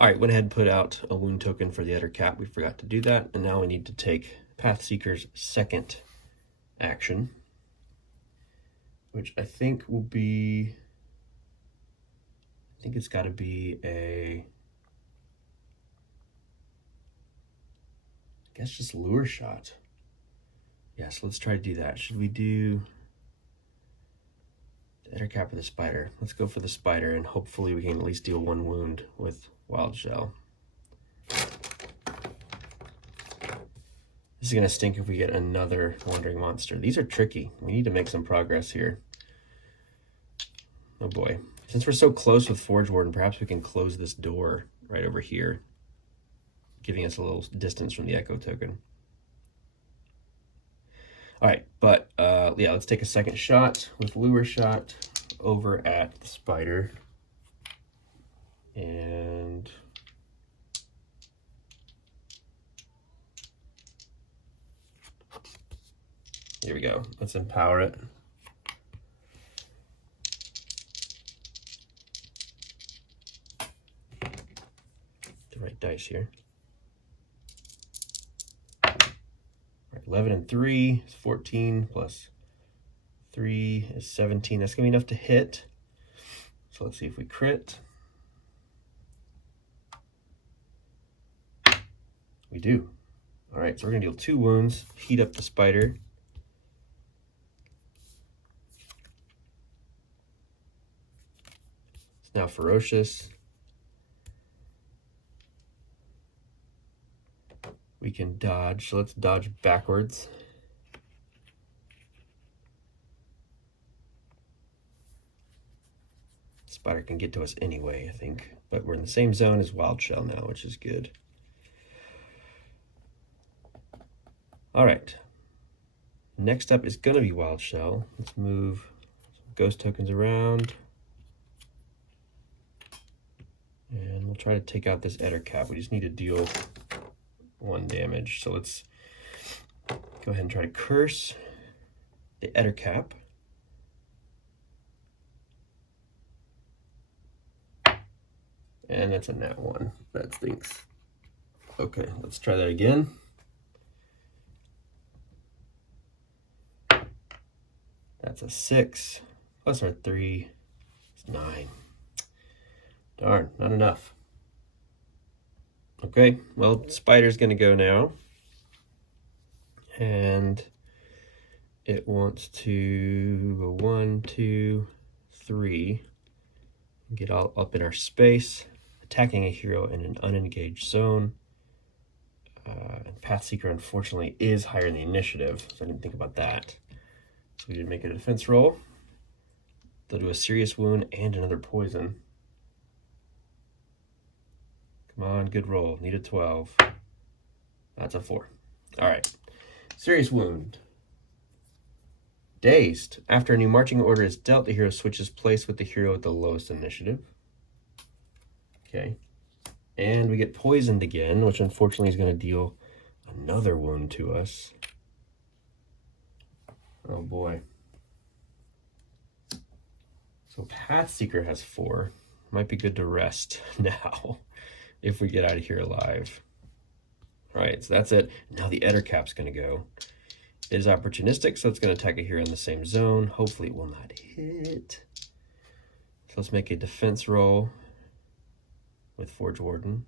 All right, went ahead and put out a wound token for the Eder Cap. We forgot to do that. And now we need to take Pathseeker's second action, which I think will be, I think it's got to be a, I guess just lure shot. Yeah, so let's try to do that. Should we do the Eder Cap or the spider? Let's go for the spider, and hopefully we can at least deal one wound with Wild Shell. This is going to stink if we get another wandering monster. These are tricky. We need to make some progress here. Oh boy. Since we're so close with Forge Warden, perhaps we can close this door right over here, giving us a little distance from the Echo token. All right, but yeah, let's take a second shot with Lure Shot over at the spider. And here we go. Let's empower it. The right dice here. 11 and 3 is 14, plus 3 is 17. That's gonna be enough to hit. So let's see if we crit. We do. All right, so we're gonna deal 2 wounds, heat up the spider. It's now ferocious. We can dodge, so let's dodge backwards. Spider can get to us anyway, I think, but we're in the same zone as Wild Shell now, which is good. All right, next up is gonna be Wild Shell. Let's move some ghost tokens around. And we'll try to take out this Eder Cap. We just need to deal 1 damage. So let's go ahead and try to curse the Eder Cap. And that's a nat 1. That stinks. Okay, let's try that again. That's a 6. Plus our 3 is 9. Darn, not enough. Okay, well, spider's gonna go now. And it wants to go 1, 2, 3. Get all up in our space, attacking a hero in an unengaged zone. And Pathseeker, unfortunately, is higher in the initiative, so I didn't think about that. So we did make a defense roll. They'll do a serious wound and another poison. Come on, good roll. Need a 12. That's a 4. All right. Serious wound. Dazed. After a new marching order is dealt, the hero switches place with the hero at the lowest initiative. Okay. And we get poisoned again, which unfortunately is going to deal another wound to us. Oh boy. So Pathseeker has 4. Might be good to rest now if we get out of here alive. All right, so that's it. Now the Eder Cap's going to go. It is opportunistic, so it's going to attack a hero in the same zone. Hopefully it will not hit. So let's make a defense roll with Forge Warden.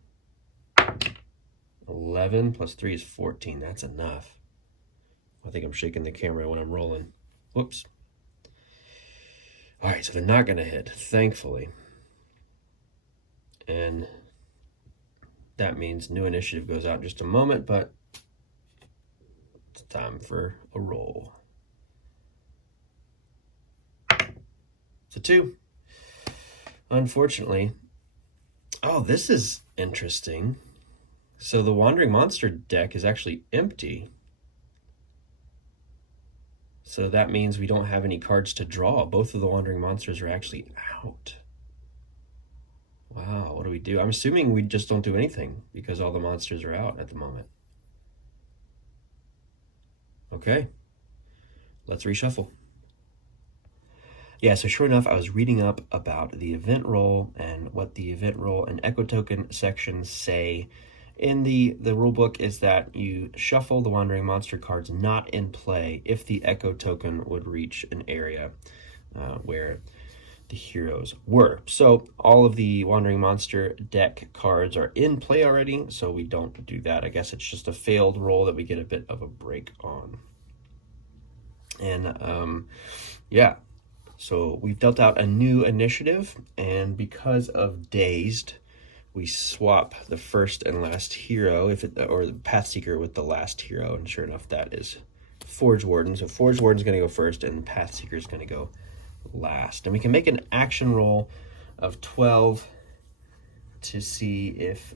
11 plus 3 is 14. That's enough. I think I'm shaking the camera when I'm rolling. Whoops. All right, so they're not going to hit, thankfully. And that means new initiative goes out in just a moment, but it's time for a roll. It's a 2. Unfortunately. Oh, this is interesting. So the Wandering Monster deck is actually empty. So that means we don't have any cards to draw. Both of the Wandering Monsters are actually out. Wow, what do we do? I'm assuming we just don't do anything because all the monsters are out at the moment. Okay, let's reshuffle. Yeah, so sure enough, I was reading up about the event roll and what the event roll and echo token sections say. In the rule book is that you shuffle the wandering monster cards not in play if the echo token would reach an area where the heroes were. So all of the wandering monster deck cards are in play already, so we don't do that. I guess it's just a failed roll that we get a bit of a break on. And yeah, so we've dealt out a new initiative, and because of Dazed, we swap the first and last hero, or the Path Seeker with the last hero, and sure enough, that is Forge Warden. So Forge Warden's going to go first, and Path Seeker is going to go last. And we can make an action roll of 12 to see if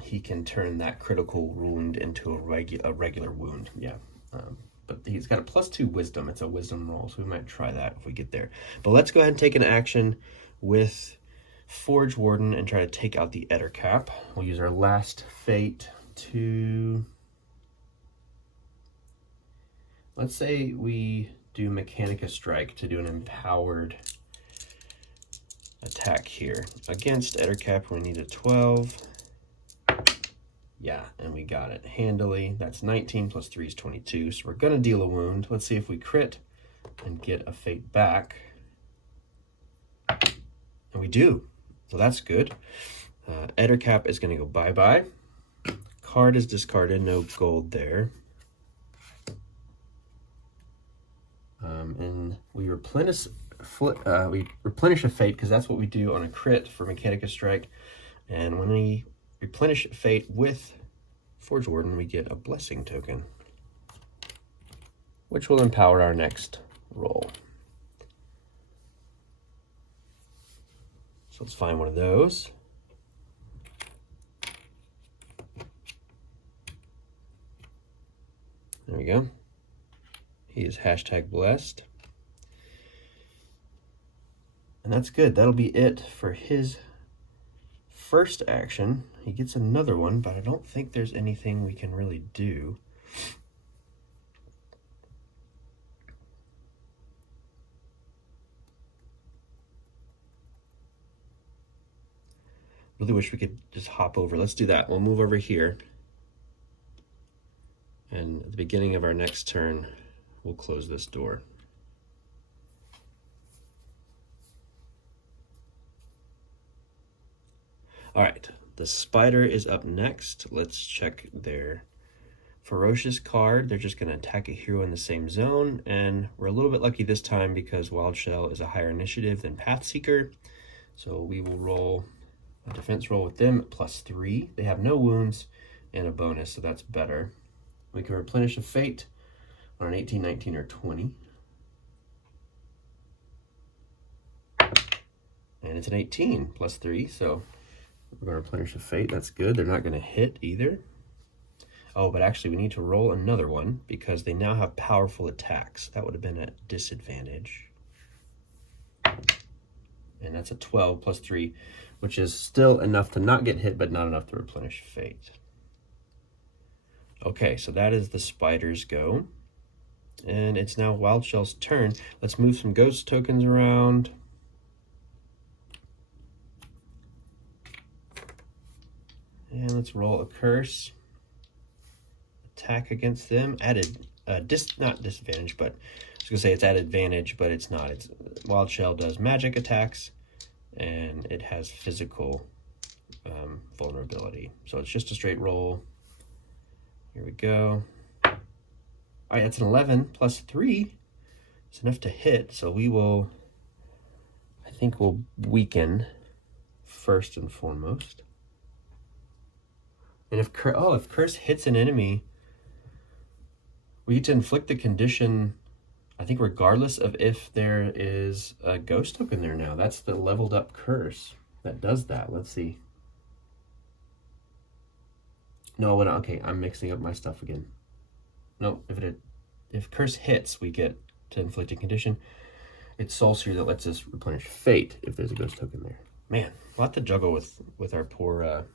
he can turn that critical wound into a regular wound. Yeah. But he's got a +2 wisdom. It's a wisdom roll, so we might try that if we get there. But let's go ahead and take an action with Forge Warden and try to take out the Ettercap. We'll use our last fate to... Let's say we do Mechanica Strike to do an empowered attack here. Against Ettercap, we need a 12. Yeah, and we got it handily. That's 19 plus 3 is 22. So we're going to deal a wound. Let's see if we crit and get a fate back. And we do. So that's good. Ettercap is going to go bye-bye. Card is discarded. No gold there. And we replenish a fate because that's what we do on a crit for Mechanica Strike. And when we replenish fate with Forge Warden, we get a blessing token, which will empower our next roll. So let's find one of those. There we go. He is #blessed. And that's good. That'll be it for his first action. He gets another one, but I don't think there's anything we can really do. Really wish we could just hop over. Let's do that. We'll move over here. And at the beginning of our next turn, we'll close this door. All right, the spider is up next. Let's check their ferocious card. They're just going to attack a hero in the same zone, and we're a little bit lucky this time because Wild Shell is a higher initiative than Path Seeker. So we will roll a defense roll with them +3. They have no wounds and a bonus, so that's better. We can replenish a fate on an 18, 19, or 20. And it's an 18 +3, so we're going to replenish a fate. That's good. They're not going to hit either. Oh, but actually we need to roll another one because they now have powerful attacks. That would have been at disadvantage. And that's a 12 +3, which is still enough to not get hit, but not enough to replenish fate. Okay, so that is the spider's go. And it's now Wild Shell's turn. Let's move some ghost tokens around. And let's roll a curse. Attack against them. Added, not disadvantage, but I was going to say it's at advantage, but it's not. It's Wild Shell does magic attacks, and it has physical vulnerability. So it's just a straight roll. Here we go. All right, that's an 11 +3. It's enough to hit, so we will, I think we'll weaken first and foremost. And if Curse hits an enemy, we get to inflict the condition, I think regardless of if there is a ghost token there now. That's the leveled up Curse that does that. Let's see. No, okay, I'm mixing up my stuff again. No, if Curse hits, we get to inflict a condition. It's Sorcery that lets us replenish fate if there's a ghost token there. Man, a lot to juggle with our poor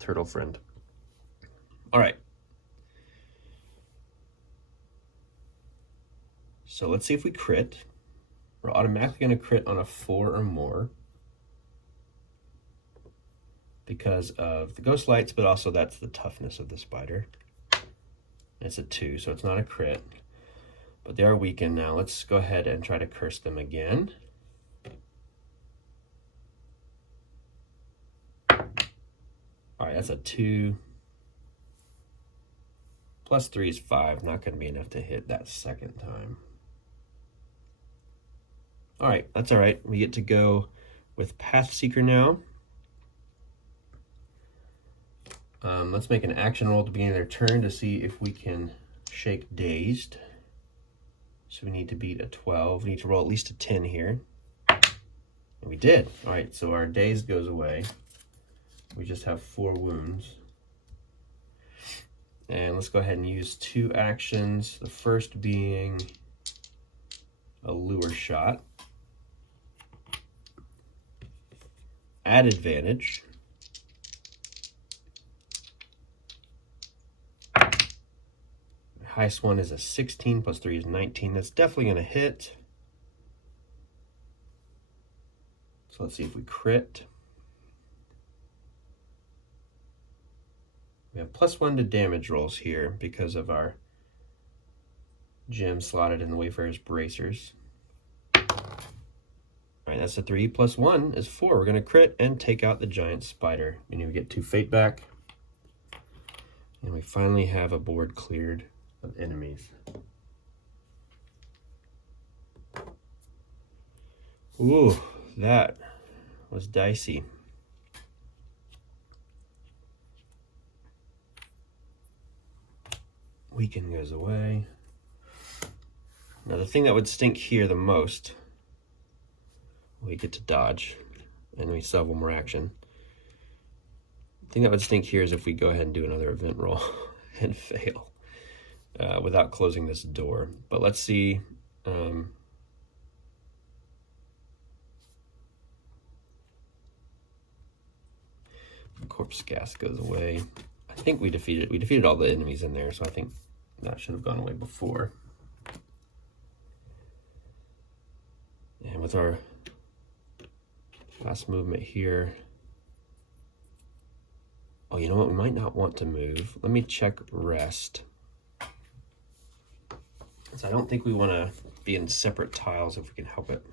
turtle friend. All right. So let's see if we crit. we're automatically going to crit on a 4 or more because of the ghost lights, but also that's the toughness of the spider. It's a 2, so it's not a crit, but they are weakened now. Let's go ahead and try to curse them again. All right, that's a 2. Plus 3 is 5. Not going to be enough to hit that second time. All right, that's all right. We get to go with Path Seeker now. Let's make an action roll at the beginning of their turn to see if we can shake Dazed. So we need to beat a 12. We need to roll at least a 10 here. And we did. All right, so our Dazed goes away. We just have 4 wounds. And let's go ahead and use 2 actions. The first being a lure shot. Add advantage. The highest one is a 16, plus 3 is 19. That's definitely going to hit. So let's see if we crit. We have +1 to damage rolls here because of our gem slotted in the Wayfarer's bracers. All right, that's a 3 plus 1 is 4. We're going to crit and take out the giant spider. And we get 2 fate back. And we finally have a board cleared of enemies. Ooh, that was dicey. Weaken goes away. Now the thing that would stink here the most, we get to dodge, and we still have 1 more action. The thing that would stink here is if we go ahead and do another event roll and fail without closing this door. But let's see. Corpse gas goes away. I think we defeated all the enemies in there, so I think that should have gone away before. And with our last movement here, oh, you know what? We might not want to move. Let me check rest. So I don't think we want to be in separate tiles if we can help it.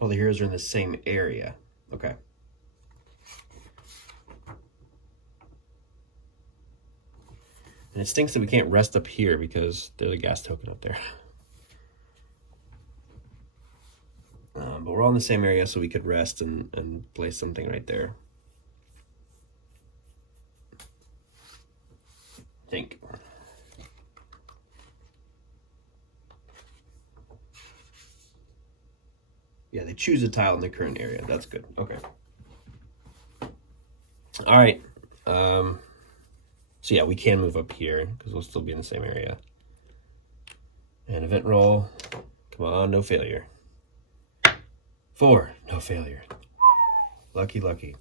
All the heroes are in the same area. Okay. And it stinks that we can't rest up here because there's a gas token up there. But we're all in the same area, so we could rest and place something right there. I think. Yeah, they choose a tile in the current area. That's good. Okay. All right. So yeah, we can move up here because we'll still be in the same area. And event roll. Come on, no failure. 4, no failure. Lucky, lucky.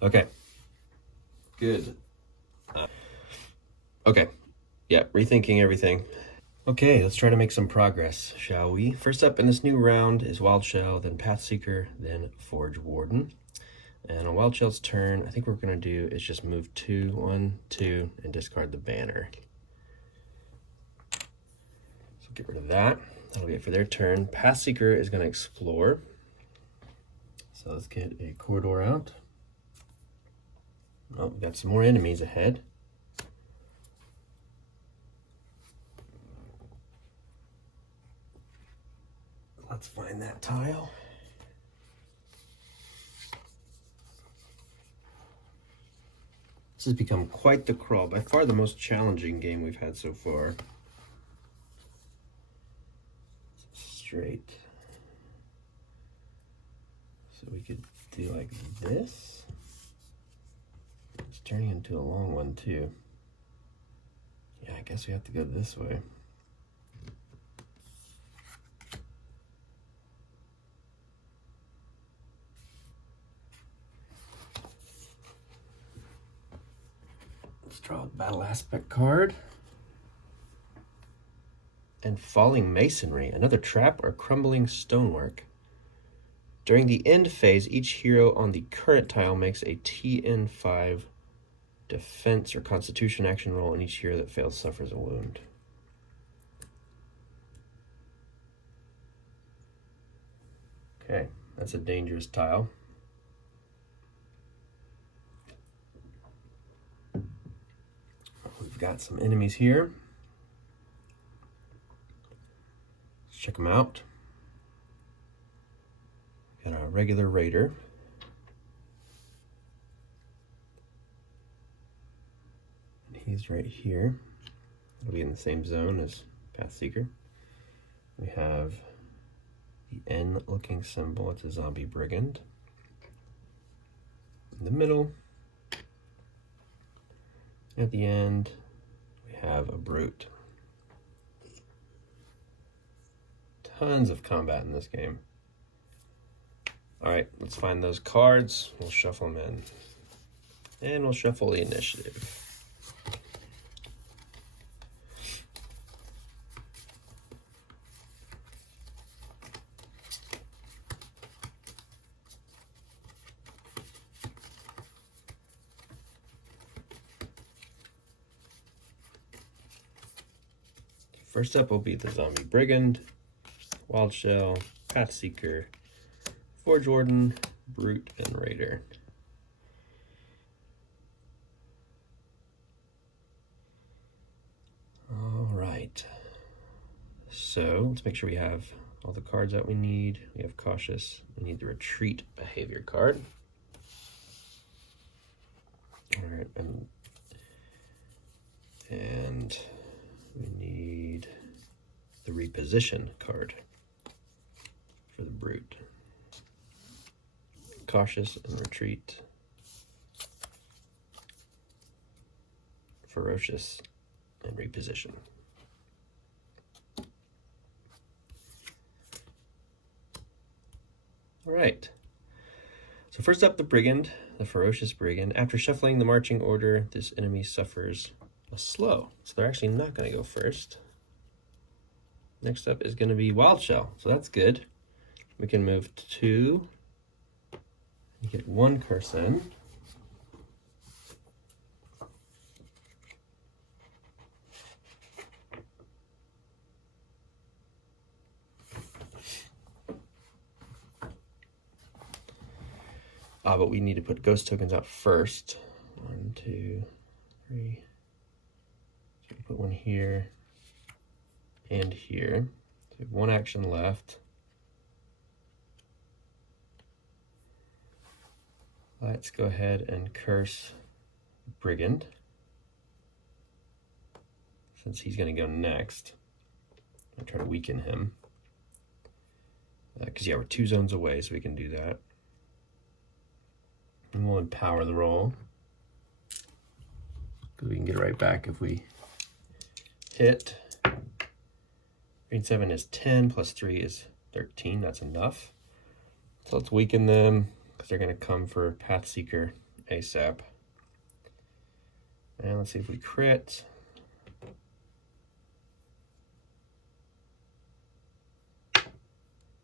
Okay. Good. Okay. Yeah, rethinking everything. Okay, let's try to make some progress, shall we? First up in this new round is Wild Shell, then Path Seeker, then Forge Warden. And on Wild Shell's turn, I think what we're going to do is just move 2, 1, 2, and discard the banner. So get rid of that. That'll be it for their turn. Path Seeker is going to explore. So let's get a corridor out. Oh, we've got some more enemies ahead. Let's find that tile. This has become quite the crawl, by far the most challenging game we've had so far. Straight. So we could do like this. It's turning into a long one too. Yeah, I guess we have to go this way. Let's draw a battle aspect card. And falling masonry, another trap or crumbling stonework. During the end phase, each hero on the current tile makes a TN5 defense or constitution action roll, and each hero that fails suffers a wound. Okay, that's a dangerous tile. We've got some enemies here. Let's check them out. Got a regular raider. And he's right here. It'll be in the same zone as Pathseeker. We have the N-looking symbol. It's a zombie brigand. In the middle, at the end, we have a brute. Tons of combat in this game. All right, let's find those cards. We'll shuffle them in. And we'll shuffle the initiative. First up will be the Zombie Brigand, Wild Shell, Pathseeker, Forge Warden, Brute, and Raider. All right. So let's make sure we have all the cards that we need. We have Cautious. We need the Retreat behavior card. All right, and we need the Reposition card for the Brute. Cautious and Retreat. Ferocious and Reposition. All right. So first up, the Brigand, the Ferocious Brigand. After shuffling the marching order, this enemy suffers a slow. So they're actually not going to go first. Next up is going to be Wild Shell. So that's good. We can move to 2. You get 1 curse in. But we need to put ghost tokens out first. 1, 2, 3. So we put 1 here and here. So we have 1 action left. Let's go ahead and curse Brigand, since he's going to go next. I'll try to weaken him. Because, yeah, we're 2 zones away, so we can do that. And we'll empower the roll, because we can get it right back if we hit. Green 7 is 10, plus 3 is 13. That's enough. So let's weaken them, because they're going to come for Pathseeker ASAP. And let's see if we crit.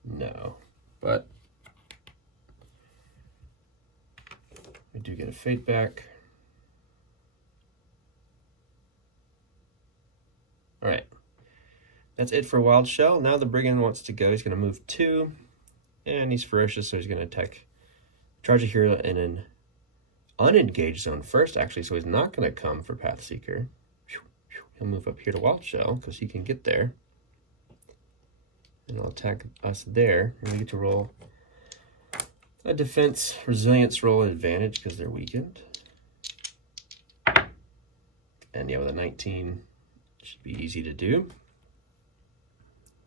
No, but we do get a fate back. All right, that's it for Wild Shell. Now the Brigand wants to go. He's going to move 2, and he's ferocious, so he's going to attack, charge a hero in an unengaged zone first, actually, so he's not going to come for Pathseeker. He'll move up here to Wild Shell, because he can get there. And he'll attack us there, and we get to roll a defense resilience roll advantage because they're weakened. And yeah, with a 19, it should be easy to do.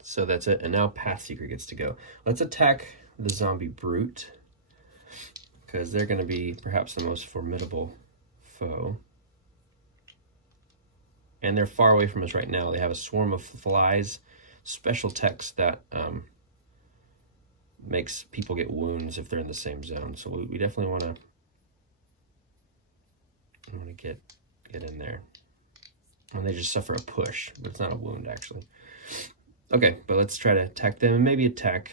So that's it. And now Pathseeker gets to go. Let's attack the Zombie Brute, because they're going to be perhaps the most formidable foe. And they're far away from us right now. They have a swarm of flies, special text that makes people get wounds if they're in the same zone. So we definitely want to get get in there. And they just suffer a push, but it's not a wound, actually. Okay, but let's try to attack them and maybe attack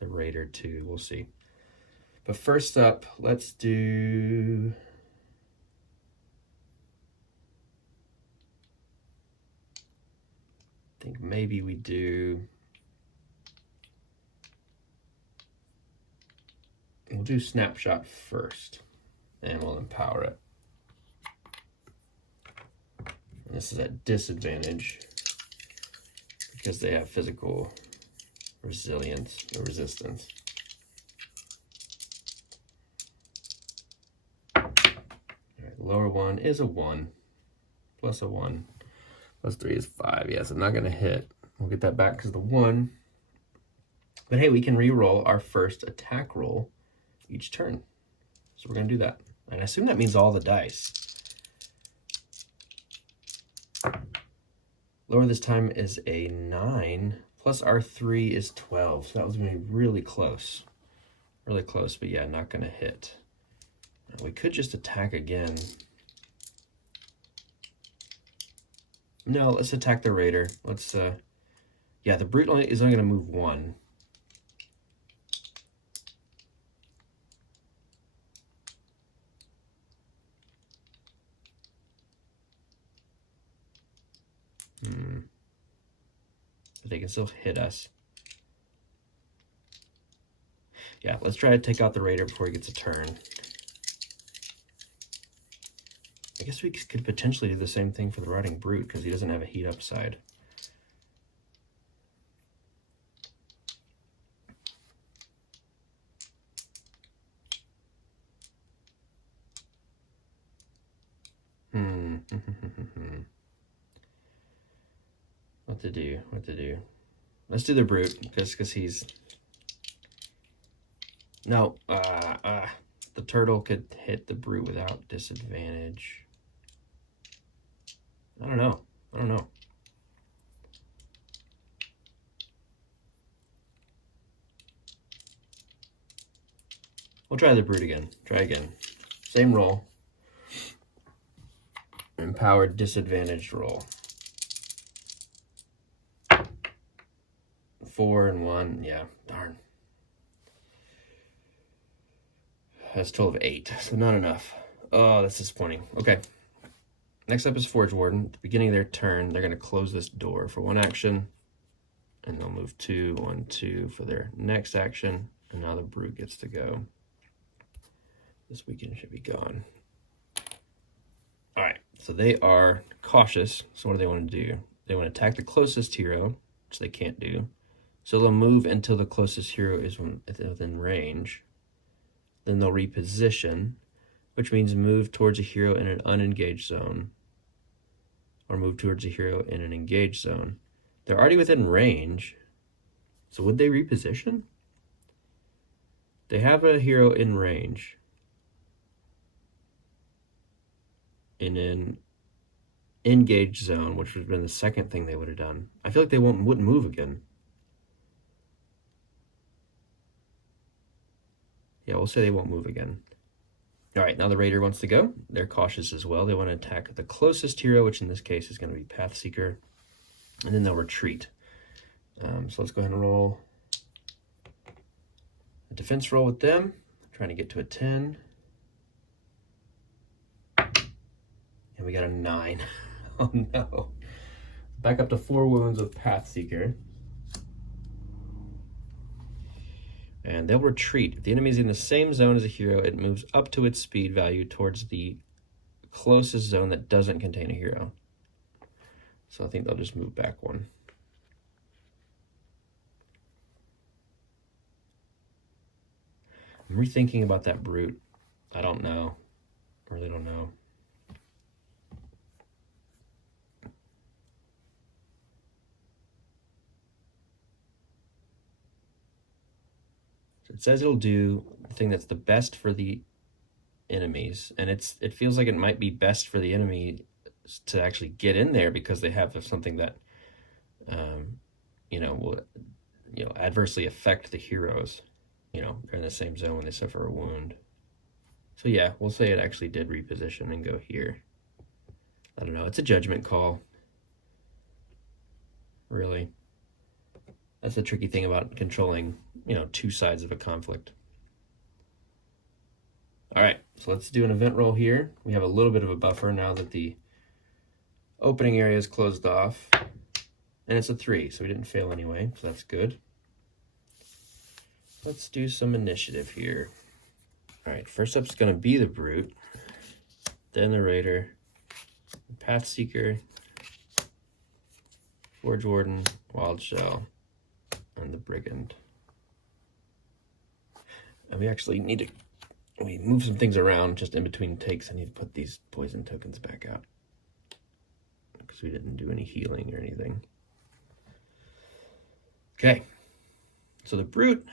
the raider too. We'll see. But first up, let's do... I think maybe we do... We'll do Snapshot first, and we'll empower it. And this is at disadvantage because they have physical resilience or resistance. All right, lower one is a 1, plus a 1, plus 3 is 5. Yeah, so I'm not going to hit. We'll get that back because of the 1. But hey, we can re-roll our first attack roll each turn. So we're going to do that. And I assume that means all the dice. Lower this time is a 9, plus our 3 is 12. So that was going to be really close. Really close, but yeah, not going to hit. We could just attack again. No, let's attack the raider. Let's, yeah, the brute is only going to move 1. But they can still hit us. Yeah, let's try to take out the raider before he gets a turn. I guess we could potentially do the same thing for the riding brute because he doesn't have a heat upside. What to do? Let's do the brute because he's... No, the turtle could hit the brute without disadvantage. I don't know. We'll try the brute again. Try again. Same roll. Empowered disadvantaged roll. 4 and 1. Yeah, darn. That's a total of 8, so not enough. Oh, that's disappointing. Okay. Next up is Forge Warden. At the beginning of their turn, they're going to close this door for 1 action. And they'll move 2, 1, 2 for their next action. And now the brute gets to go. This weekend should be gone. All right, so they are cautious. So what do they want to do? They want to attack the closest hero, which they can't do. So they'll move until the closest hero is within range. Then they'll reposition, which means move towards a hero in an unengaged zone. Or move towards a hero in an engaged zone. They're already within range. So would they reposition? They have a hero in range. In an engaged zone, which would have been the second thing they would have done. I feel like they wouldn't move again. Yeah, we'll say they won't move again. All right, now the raider wants to go. They're cautious as well. They want to attack the closest hero, which in this case is going to be Pathseeker. And then they'll retreat. So let's go ahead and roll a defense roll with them. Trying to get to a 10. And we got a 9. Oh no. Back up to 4 wounds with Pathseeker. And they'll retreat. If the enemy is in the same zone as a hero, it moves up to its speed value towards the closest zone that doesn't contain a hero. So I think they'll just move back 1. I'm rethinking about that brute. I don't know. I really don't know. It says it'll do the thing that's the best for the enemies, and it feels like it might be best for the enemy to actually get in there because they have something that will adversely affect the heroes. They're in the same zone when they suffer a wound. So yeah, we'll say it actually did reposition and go here. I don't know. It's a judgment call. Really. That's the tricky thing about controlling, two sides of a conflict. All right, so let's do an event roll here. We have a little bit of a buffer now that the opening area is closed off. And it's a 3, so we didn't fail anyway, so that's good. Let's do some initiative here. All right, first up is going to be the Brute, then the Raider, the Pathseeker, Forge Warden, Wild Shell, and the Brigand. And we actually need to move some things around just in between takes. I need to put these poison tokens back out because we didn't do any healing or anything. Okay, so the Brute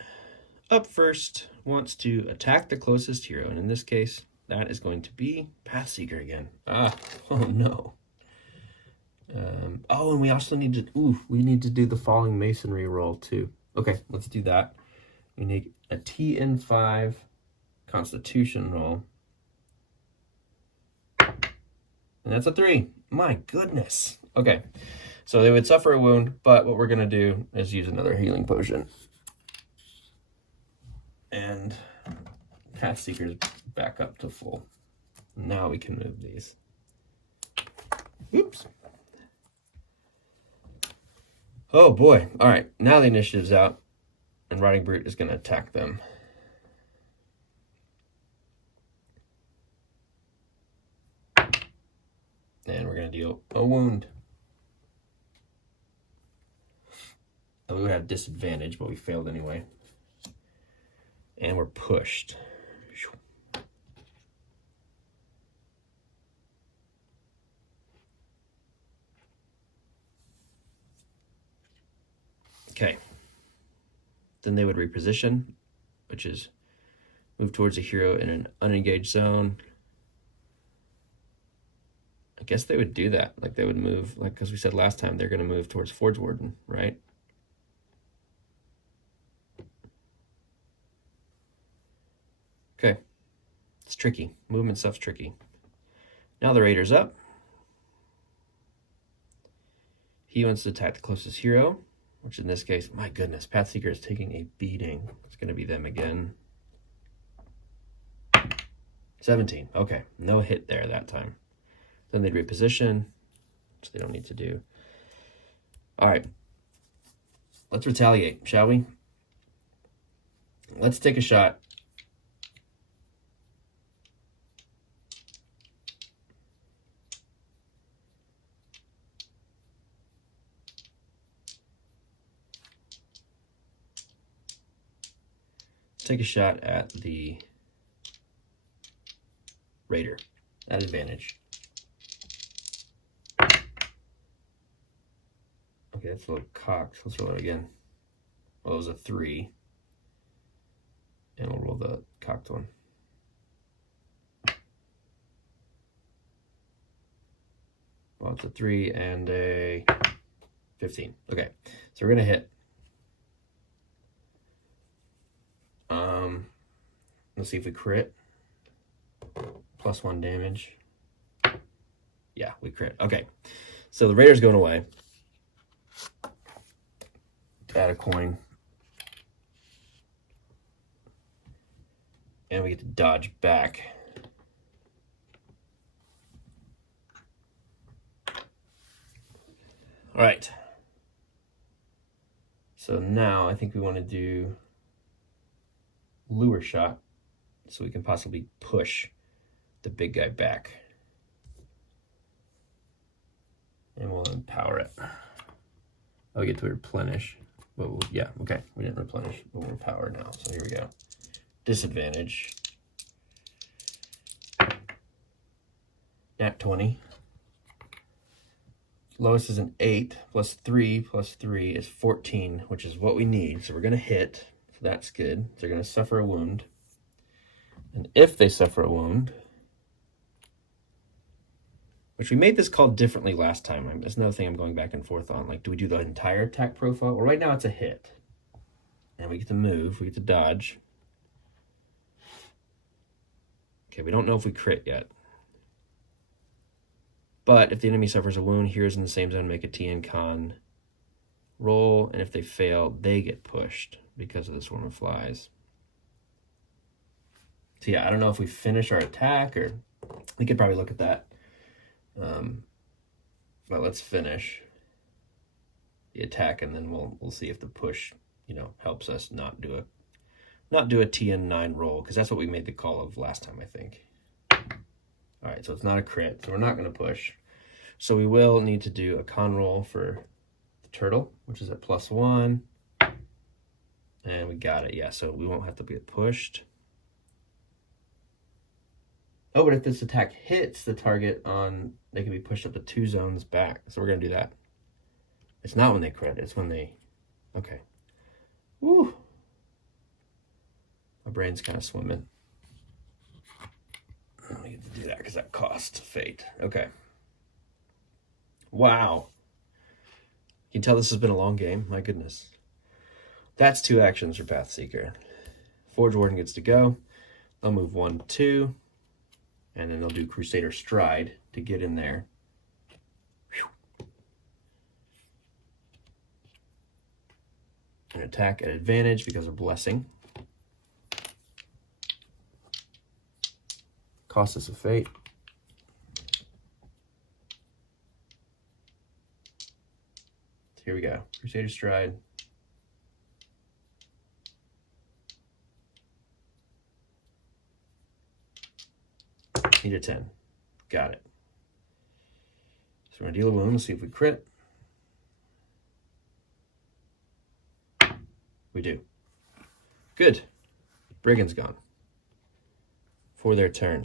up first wants to attack the closest hero, and in this case, that is going to be Pathseeker again. Oh no. And we also need to do the Falling Masonry roll too. Okay, let's do that. We need a TN5 Constitution roll. And that's a 3. My goodness. Okay, so they would suffer a wound, but what we're going to do is use another healing potion. And Pathseeker's back up to full. Now we can move these. Oops. Oh boy. All right, now the initiative's out, and Riding Brute is going to attack them. And we're going to deal a wound. We would have disadvantage, but we failed anyway. And we're pushed. Okay. Then they would reposition, which is move towards a hero in an unengaged zone. I guess they would do that. Like they would move, because we said last time, they're going to move towards Forge Warden, right? Okay. It's tricky. Movement stuff's tricky. Now the Raider's up. He wants to attack the closest hero, which in this case, my goodness, Pathseeker is taking a beating. It's going to be them again. 17. Okay, no hit there that time. Then they'd reposition, which they don't need to do. All right, let's retaliate, shall we? Let's take a shot. Take a shot at the Raider at advantage. Okay, that's a little cocked. Let's roll it again. Well, it was a 3. And we'll roll the cocked one. Well, it's a 3 and a 15. Okay, so we're going to hit. Let's see if we crit. +1 damage. Yeah, we crit. Okay, so the Raider's going away. Add a coin. And we get to dodge back. All right. So now I think we want to do lure shot so we can possibly push the big guy back. And we'll empower it. I'll get to replenish. But yeah, okay. We didn't replenish, but we're empowered now. So here we go. Disadvantage. Nat 20. Lowest is an 8, +3 +3 is 14, which is what we need. So we're going to hit. So that's good. So they're going to suffer a wound. And if they suffer a wound, which we made this call differently last time. That's another thing I'm going back and forth on. Like, do we do the entire attack profile? Well, right now it's a hit. And we get to move. We get to dodge. Okay, we don't know if we crit yet. But if the enemy suffers a wound, heroes in the same zone make a TN con roll, and if they fail, they get pushed because of the swarm of flies. So yeah, I don't know if we finish our attack, or we could probably look at that. But let's finish the attack, and then we'll see if the push, helps us not do a TN9 roll, because that's what we made the call of last time, I think. All right, so it's not a crit, so we're not going to push. So we will need to do a con roll for the turtle, which is at +1. And we got it, yeah, so we won't have to get pushed. Oh, but if this attack hits the target they can be pushed up to 2 zones back. So we're going to do that. It's not when they crit, it's when they, okay. Woo! My brain's kind of swimming. I don't get to do that because that costs fate. Okay. Wow. You can tell this has been a long game. My goodness. That's 2 actions for Pathseeker. Forge Warden gets to go. They'll move 1, 2. And then they'll do Crusader Stride to get in there. Whew. And attack at advantage because of Blessing. Cost us a fate. So here we go. Crusader Stride. Need a 10. Got it. So we're going to deal a wound. Let's see if we crit. We do. Good. Brigand's gone. For their turn.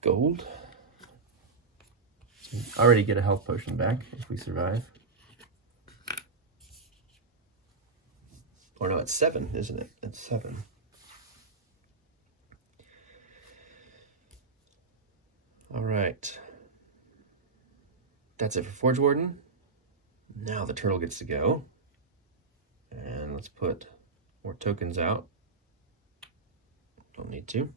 Gold. Already get a health potion back if we survive. Or no, it's 7, isn't it? It's 7. All right. That's it for Forge Warden. Now the turtle gets to go. And let's put more tokens out. Don't need to.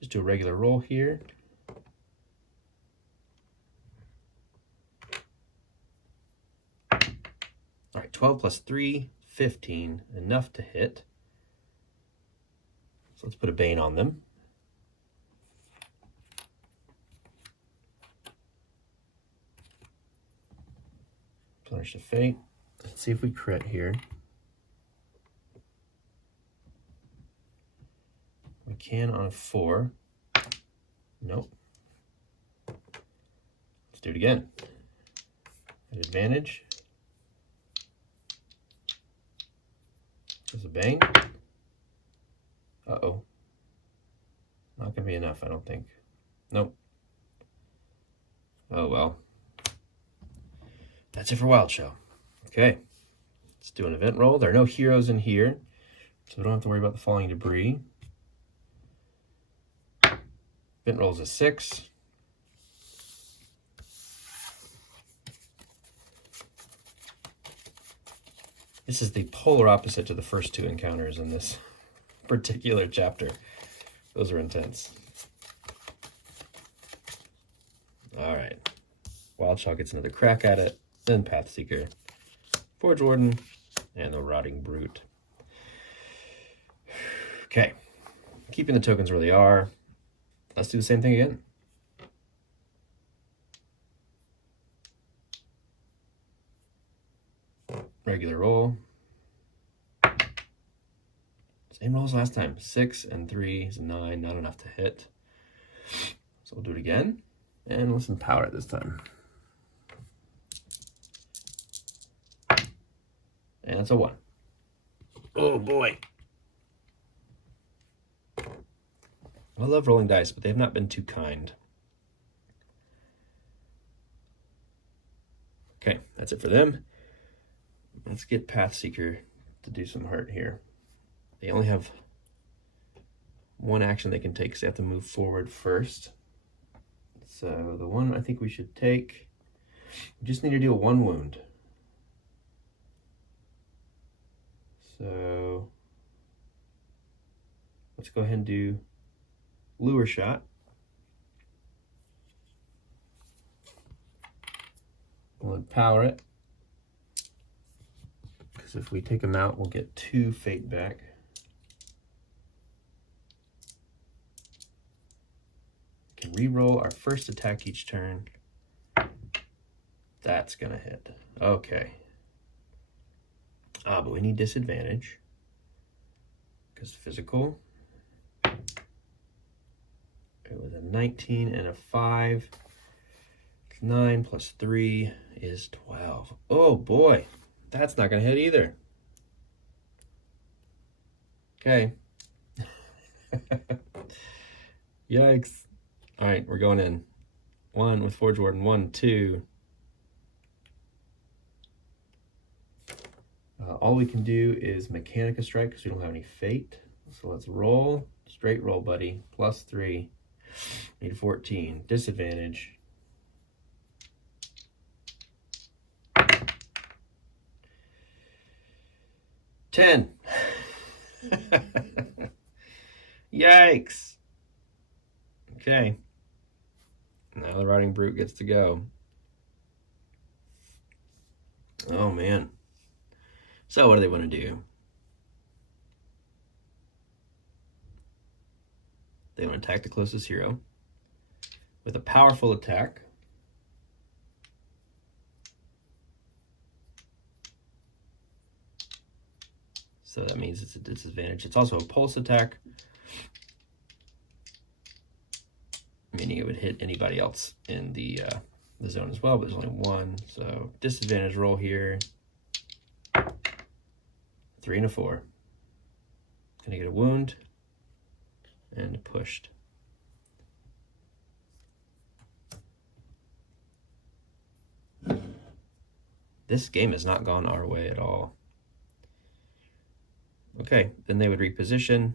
Just do a regular roll here. All right, 12 plus 3, 15, enough to hit. So let's put a Bane on them. Punish the fate. Let's see if we crit here. We can on a 4. Nope. Let's do it again. At advantage. There's a Bane. Uh-oh. Not gonna be enough, I don't think. Nope. Oh well. That's it for Wild Show. Okay. Let's do an event roll. There are no heroes in here, so we don't have to worry about the falling debris. Event roll is a 6. This is the polar opposite to the first 2 encounters in this particular chapter. Those are intense. All right. Wildshot gets another crack at it. Then Pathseeker, Forge Warden, and the Rotting Brute. Okay. Keeping the tokens where they are. Let's do the same thing again. Regular roll. Same roll as last time. 6 and 3 is 9, not enough to hit. So we'll do it again. And let's empower it this time. And that's a 1. Oh boy. I love rolling dice, but they've not been too kind. Okay, that's it for them. Let's get Pathseeker to do some hurt here. They only have 1 action they can take, because they have to move forward first. Let's So the one I think we should take, we just need to deal 1 wound. So let's go ahead and do lure shot. We'll power it, because if we take him out, we'll get 2 fate back. We can re-roll our first attack each turn. That's gonna hit. Okay. But we need disadvantage, because physical. It was a 19 and a 5. 9 plus 3 is 12. Oh boy, that's not gonna hit either. Okay. Yikes. All right, we're going in. 1 with Forge Warden, 1, 2. All we can do is Mechanica Strike because we don't have any fate. So let's roll. Straight roll, buddy. Plus 3. Need 14. Disadvantage. $10. Yikes. Okay. Now the Rotting Brute gets to go. Oh man. So what do they want to do? They want to attack the closest hero with a powerful attack. So that means it's a disadvantage. It's also a pulse attack, meaning it would hit anybody else in the zone as well, but there's only 1. So disadvantage roll here. 3 and a 4. Gonna get a wound and pushed. This game has not gone our way at all. Okay, then they would reposition,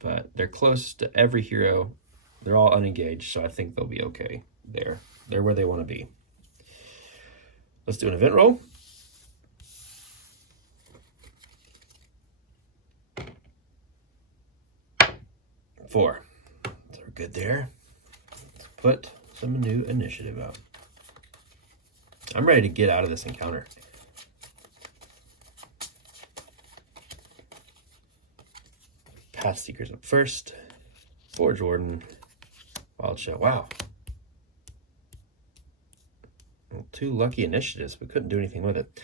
but they're close to every hero. They're all unengaged, so I think they'll be okay there. They're where they want to be. Let's do an event roll. Four. So we're good there. Let's put some new initiative up. I'm ready to get out of this encounter. Path Seekers up first. Forge Warden. Wild Shell. Wow. Well, 2 lucky initiatives. We couldn't do anything with it.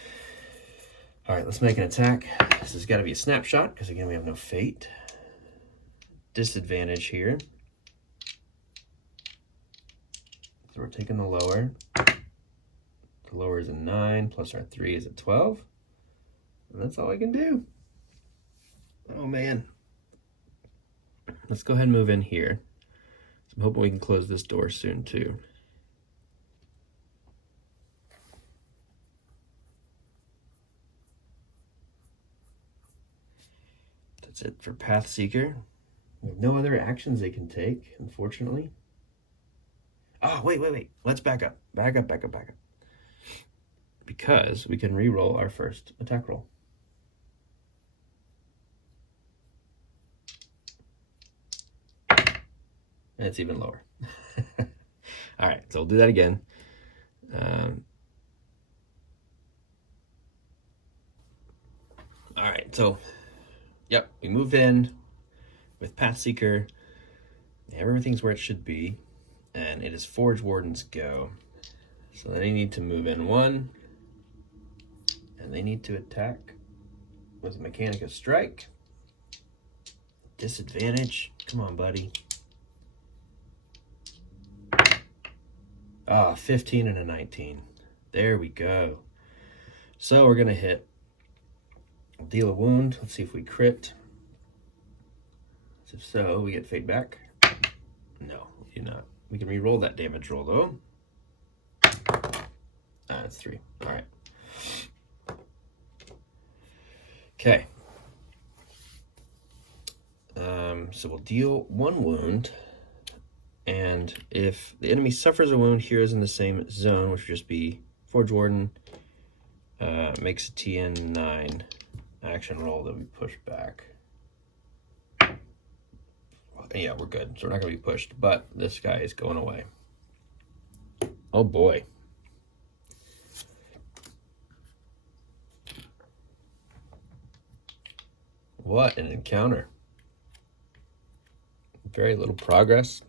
All right, let's make an attack. This has got to be a snapshot because, again, we have no fate. Disadvantage here. So we're taking the lower. The lower is a 9, plus our 3 is a 12. And that's all I can do. Oh, man. Let's go ahead and move in here. So I'm hoping we can close this door soon, too. That's it for Path Seeker. We have no other actions they can take, unfortunately. Oh, wait. Let's back up. Back up. Because we can re-roll our first attack roll. And it's even lower. All right, so we'll do that again. All right, so, yep, we moved in with Path Seeker. Everything's where it should be, and it is Forge Warden's go. So they need to move in 1, and they need to attack with Mechanica Strike. Disadvantage. Come on, buddy. 15 and a 19. There we go. So we're gonna hit. Deal a wound. Let's see if we crit. If so, we get fade back. No, we do not. We can re-roll that damage roll though. That's 3. All right. Okay. So we'll deal 1 wound And if the enemy suffers a wound, heroes in the same zone, which would just be Forge Warden, makes a TN9 action roll that we push back. Yeah, we're good. So we're not going to be pushed, but this guy is going away. Oh boy. What an encounter. Very little progress.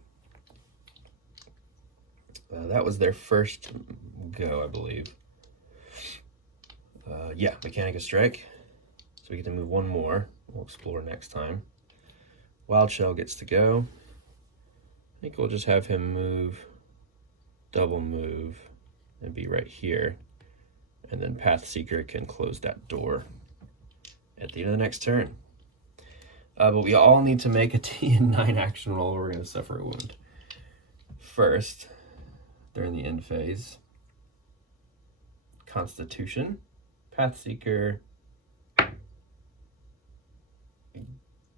That was their first go, I believe. Yeah, Mechanica Strike. So we get to move one more. We'll explore next time. Wild Shell gets to go. I think we'll just have him move, double move, and be right here. And then Path Seeker can close that door at the end of the next turn. But we all need to make a TN9 action roll. We're going to suffer a wound. First, during the end phase, Constitution, Path Seeker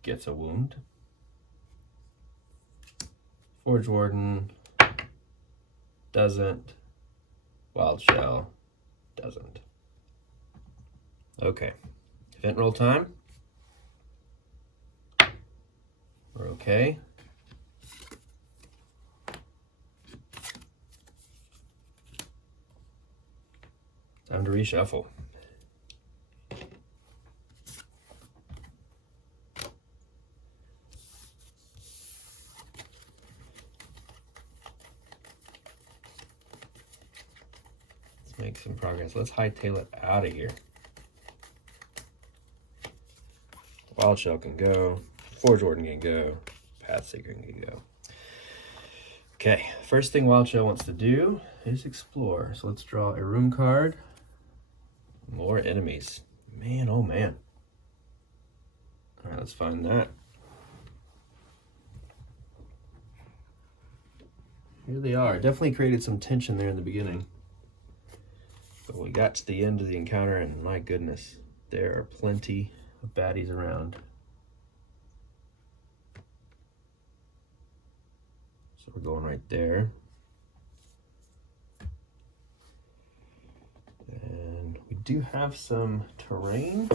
gets a wound. Forge Warden doesn't. Wild Shell doesn't. Okay. Event roll time. We're okay. Time to reshuffle. Let's make some progress. Let's hightail it out of here. Wild Shell can go. Forge Warden can go. Path Seeker can go. Okay, first thing Wild Shell wants to do is explore. So let's draw a room card. More enemies. Man, oh man. All right, let's find that. Here they are. Definitely created some tension there in the beginning. But we got to the end of the encounter, and my goodness, there are plenty of baddies around. So we're going right there. And we do have some terrain.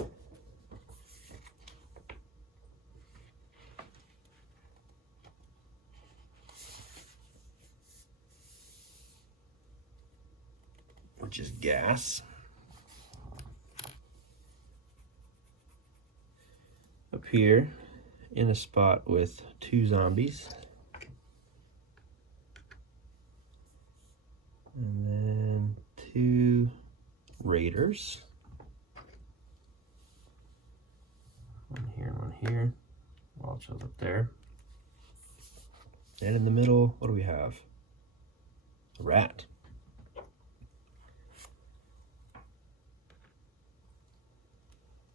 Which is gas. Up here in a spot with 2 zombies. And then 2 raiders. One here and one here. Wild Shell's up there. And in the middle, what do we have? A rat.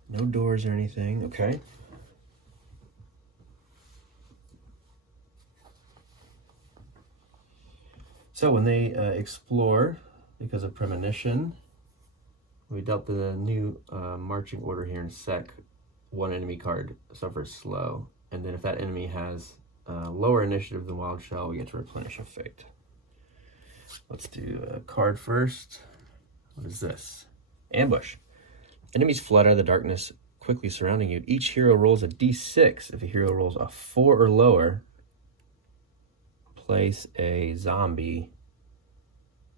No doors or anything, okay. So when they explore, because of premonition, we dealt the new marching order here in sec. 1 enemy card suffers slow, and then if that enemy has lower initiative than Wild Shell, we get to replenish a fate. Let's do a card first. What is this? Ambush. Enemies flood out of the darkness quickly surrounding you. Each hero rolls a d6. If a hero rolls a 4 or lower, place a zombie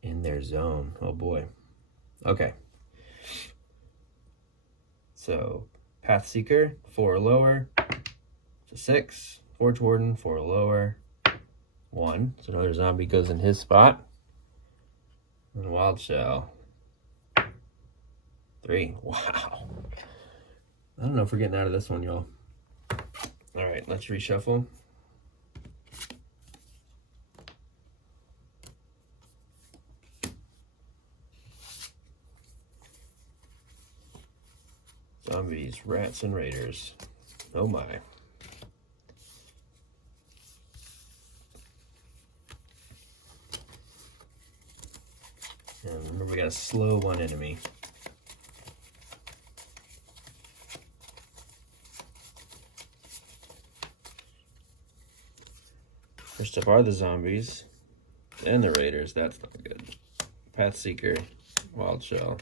in their zone. Oh boy. Okay. So, Path Seeker, 4 or lower. It's a 6. Forge Warden, 4 or lower. 1. So another zombie goes in his spot. And Wild Shell. 3. Wow. I don't know if we're getting out of this one, y'all. All right, let's reshuffle. Zombies, rats, and raiders. Oh my. And remember, we got a slow 1 enemy. First Next up are the zombies and the raiders. That's not good. Path Seeker, Wild Shell,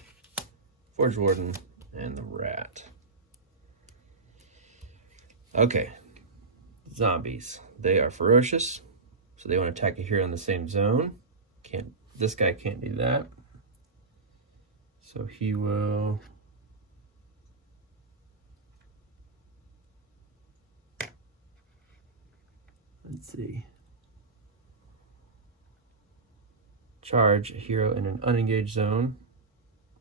Forge Warden, and the rat. Okay, zombies. They are ferocious, so they want to attack a hero in the same zone. This guy can't do that. So he will... Let's see. Charge a hero in an unengaged zone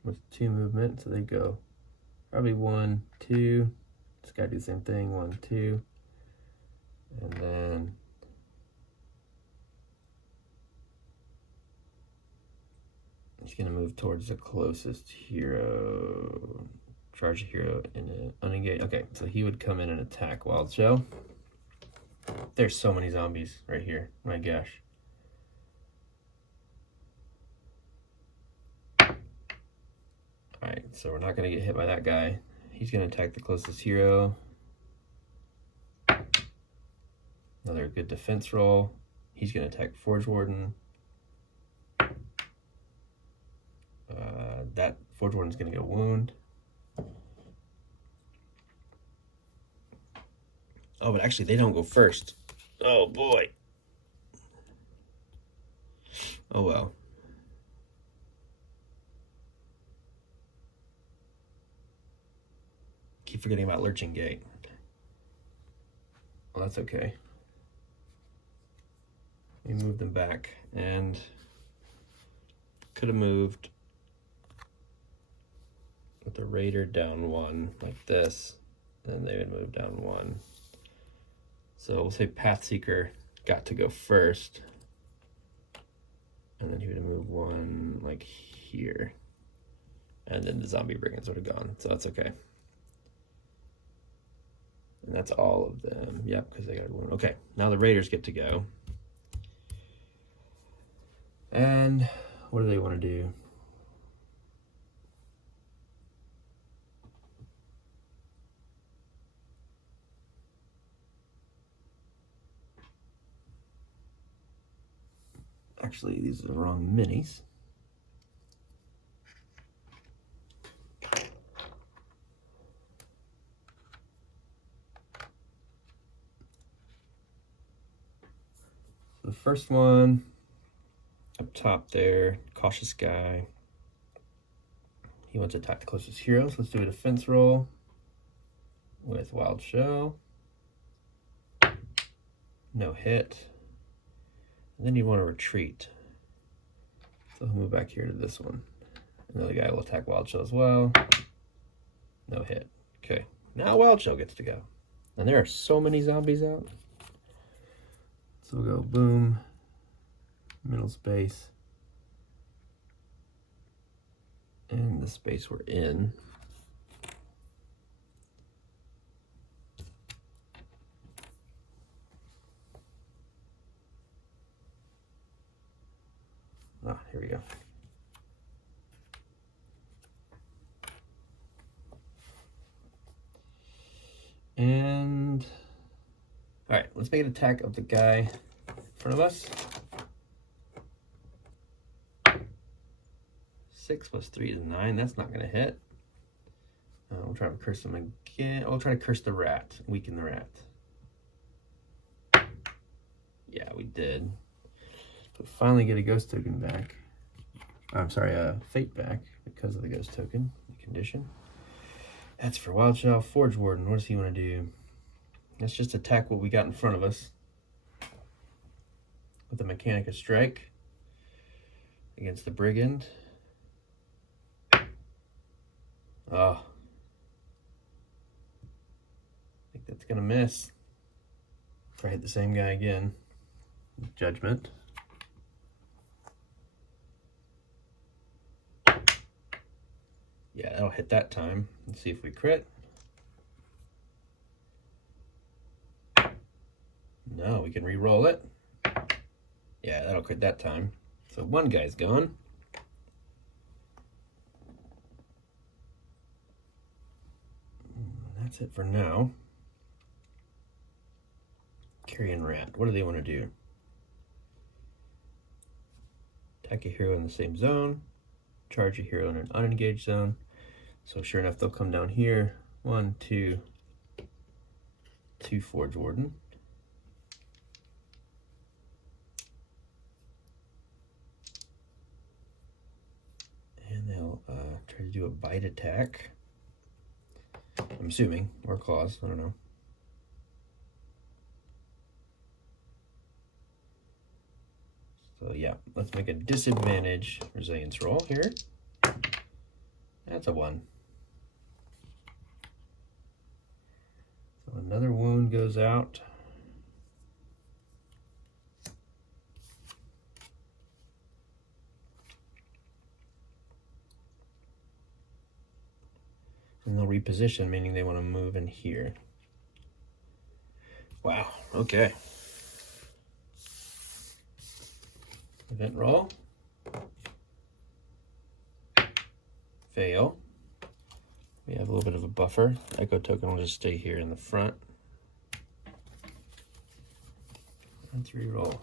with 2 movement, so they go probably 1, 2. This guy do the same thing, 1, 2, and then he's gonna move towards the closest hero. Charge a hero in an unengaged. Okay, so he would come in and attack Wild Shell. There's so many zombies right here. My gosh. Alright, so we're not going to get hit by that guy. He's going to attack the closest hero. Another good defense roll. He's going to attack Forge Warden. That Forge Warden's going to get a wound. Oh, but actually they don't go first. Oh boy. Oh well. Keep forgetting about Lurching Gate. Well, that's okay. We moved them back and could have moved with the Raider down 1 like this, and they would move down 1. So we'll say Path Seeker got to go first, and then he would move 1 like here, and then the zombie brigands would have gone. So that's okay. And that's all of them. Yep, because they got one. Okay, now the raiders get to go. And what do they want to do? Actually, these are the wrong minis. The first one up top there, cautious guy. He wants to attack the closest hero, so let's do a defense roll with Wild Shell. No hit. And then you want to retreat. So he'll move back here to this one. Another guy will attack Wild Shell as well. No hit. Okay, now Wild Shell gets to go. And there are so many zombies out. So we'll go boom, middle space, and the space we're in. Ah, here we go. And all right, let's make an attack of the guy in front of us. 6 plus 3 is 9. That's not going to hit. We'll try to curse him again. We'll try to curse the rat, weaken the rat. Yeah, we did. But finally get a ghost token back. I'm sorry, a fate back because of the ghost token condition. That's for Wild Shell. Forge Warden, what does he want to do? Let's just attack what we got in front of us with the Mechanica Strike against the Brigand. Oh. I think that's going to miss. Try hit the same guy again. Judgment. Yeah, that'll hit that time. Let's see if we crit. No, we can re-roll it. Yeah, that'll crit that time. So one guy's gone. That's it for now. Carrion Rat, what do they want to do? attack a hero in the same zone, charge a hero in an unengaged zone. So sure enough, they'll come down here. 1, 2, 2 Forge Warden. And they'll try to do a bite attack. I'm assuming, or claws, I don't know. So yeah, let's make a disadvantage resilience roll here. That's a 1. So another wound goes out. And they'll reposition, meaning they want to move in here. Wow, okay. Event roll. Fail. We have a little bit of a buffer. Echo token will just stay here in the front. Let's reroll.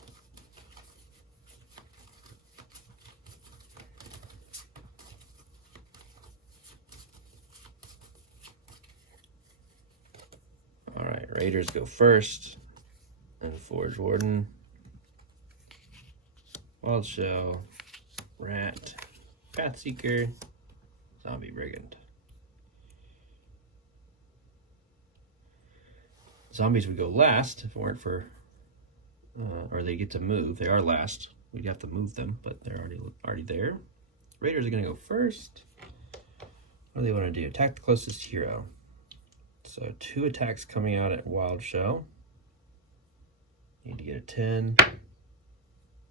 All right, Raiders go first, and Forge Warden, Wild Shell, Rat, Path Seeker, Zombie Brigand. Zombies would go last if it weren't for, or they get to move. They are last. We'd have to move them, but they're already there. Raiders are going to go first. What do they want to do? Attack the closest hero. So 2 attacks coming out at Wild Shell. Need to get a 10.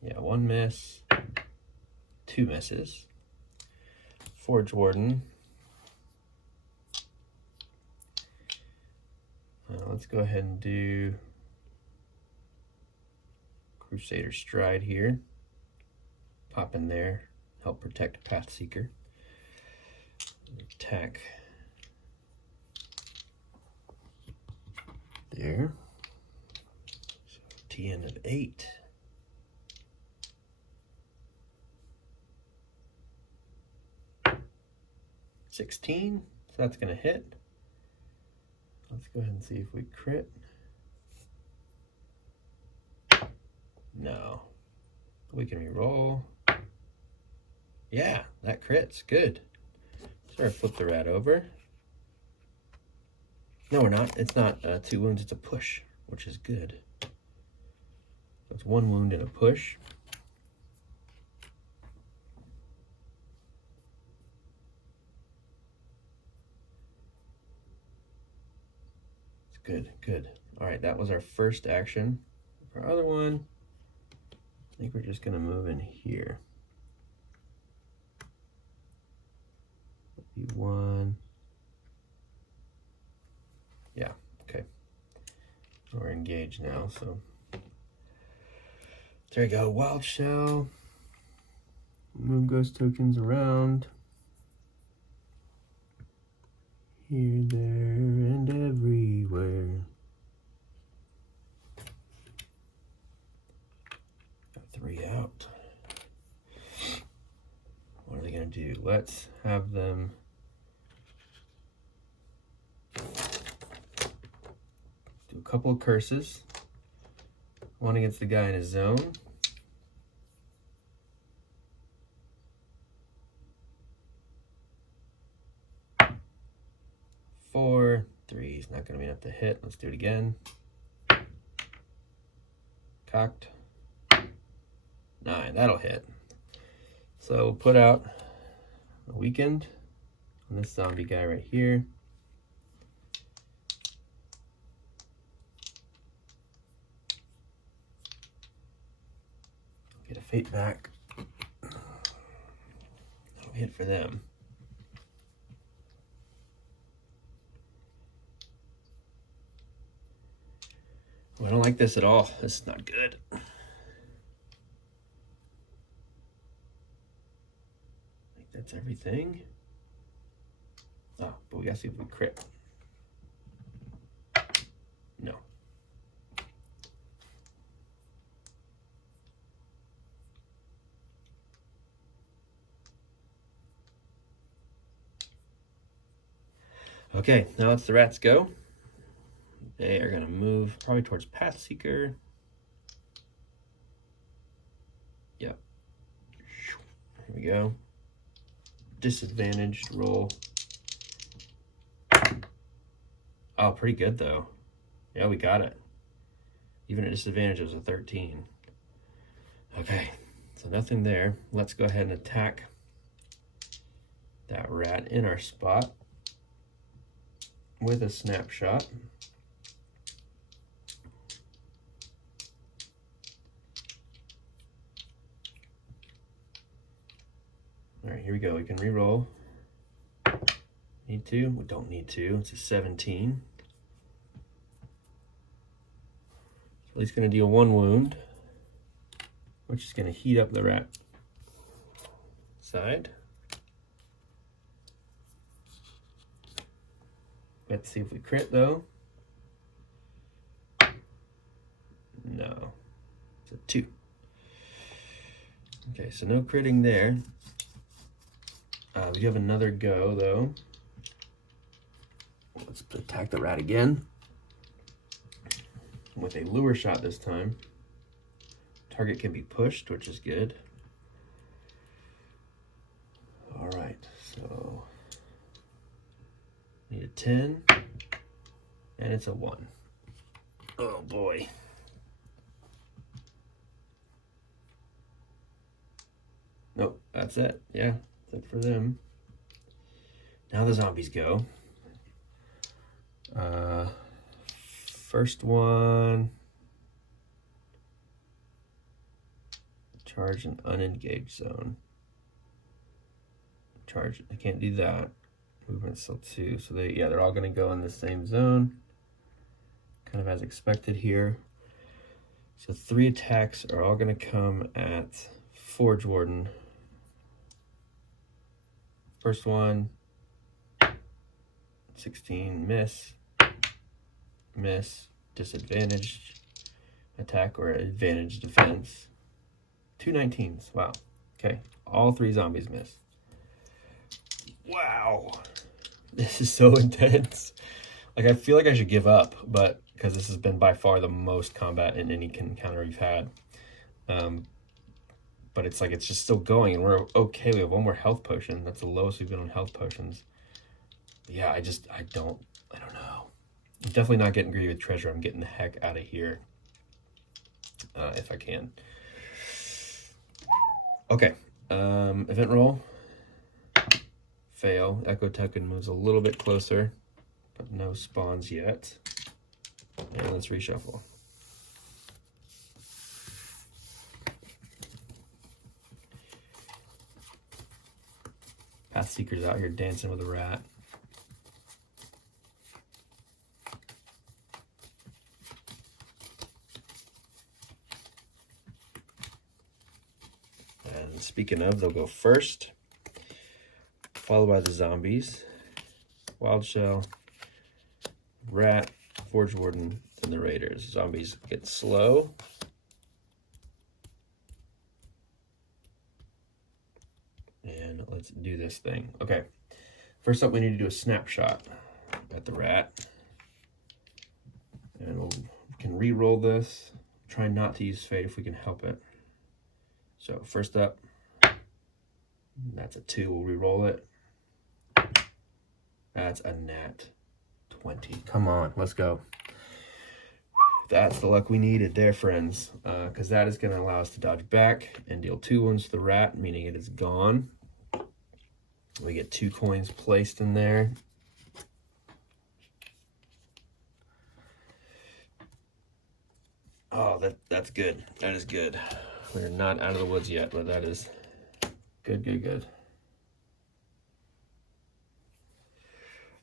Yeah, 1 miss. 2 misses. Forge Warden. Let's go ahead and do Crusader Stride here. Pop in there. Help protect Path Seeker. Attack there. So TN of 8. $16, so that's gonna hit. Let's go ahead and see if we crit. No. We can re-roll. Yeah, that crits, good. Sorry, flip the rat over. No, we're not. It's not 2 wounds, it's a push, which is good. So it's 1 wound and a push. It's good, good. All right, that was our first action. Our other one, I think we're just gonna move in here. 1. Yeah, okay. We're engaged now, so there you go. Wild Shell. Move ghost tokens around. Here, there, and everywhere. Got 3 out. What are they gonna do? Let's have them do a couple of curses. 1 against the guy in his zone. Four, 3 is not going to be enough to hit. Let's do it again. Cocked. 9, that'll hit. So we'll put out a weakened on this zombie guy right here. Get a fate back. That'll hit for them. Oh, I don't like this at all. This is not good. I think that's everything. Oh, but we gotta see if we crit. No. Okay, now let's the rats go. They are going to move probably towards Path Seeker. Yep. Here we go. Disadvantaged roll. Oh, pretty good though. Yeah, we got it. Even at disadvantage, it was a 13. Okay, so nothing there. Let's go ahead and attack that rat in our spot with a snapshot. All right, here we go. We can re-roll. Need to? We don't need to. It's a 17. So he's going to deal 1 wound, which is going to heat up the rat side. Let's see if we crit though. No, it's a 2. Okay, so no critting there. We do have another go though. Let's attack the rat again with a lure shot this time. Target can be pushed, which is good. All right, so need a 10, and it's a 1. Oh boy. Nope, that's it. Yeah, that's it for them. Now the zombies go. First one, charge an unengaged zone. Charge, I can't do that. Movement's still 2, so they're all gonna go in the same zone. Kind of as expected here. So 3 attacks are all gonna come at Forge Warden. First one, 16, miss, disadvantaged attack or advantage defense. 2 19s, wow. Okay, all 3 zombies miss. Wow, this is so intense. Like, I feel like I should give up, but because this has been by far the most combat in any encounter we've had. But it's like, it's just still going, and we're okay. We have 1 more health potion. That's the lowest we've been on health potions. But yeah, I don't know. I'm definitely not getting greedy with treasure. I'm getting the heck out of here if I can. Okay, event roll. Fail. Echo token moves a little bit closer, but no spawns yet. And let's reshuffle. Path Seeker's out here dancing with a rat. And speaking of, they'll go first, followed by the zombies, Wild Shell, Rat, Forge Warden, and the Raiders. Zombies get slow. And let's do this thing. Okay, first up we need to do a snapshot at the rat. And we can re-roll this. Try not to use Fate if we can help it. So first up, that's a 2, we'll re-roll it. That's a nat 20. Come on, let's go. That's the luck we needed there, friends, because that is going to allow us to dodge back and deal 2 wounds to the rat, meaning it is gone. We get 2 coins placed in there. Oh, that's good. That is good. We're not out of the woods yet, but that is good, good, good.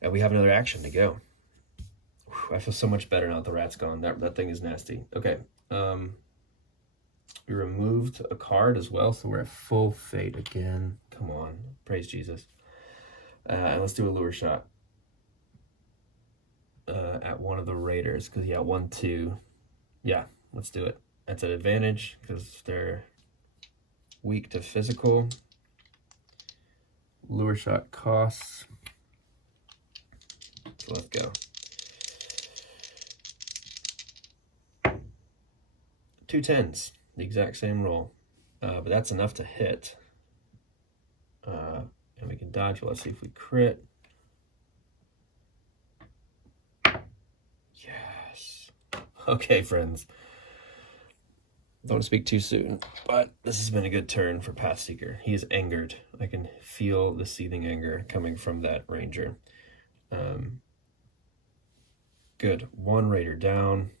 And we have another action to go. Whew, I feel so much better now that the rat's gone. That thing is nasty. Okay. We removed a card as well, so we're at full Fate again. Come on. Praise Jesus. And let's do a lure shot at one of the Raiders, because, yeah, 1, 2. Yeah, let's do it. That's an advantage, because they're weak to physical. Lure shot costs so let's go. 2 10s, the exact same roll, but that's enough to hit. And we can dodge. Let's see if we crit. Yes. Okay, friends. Don't want to speak too soon, but this has been a good turn for Pathseeker. He is angered. I can feel the seething anger coming from that ranger. Good. 1 raider down.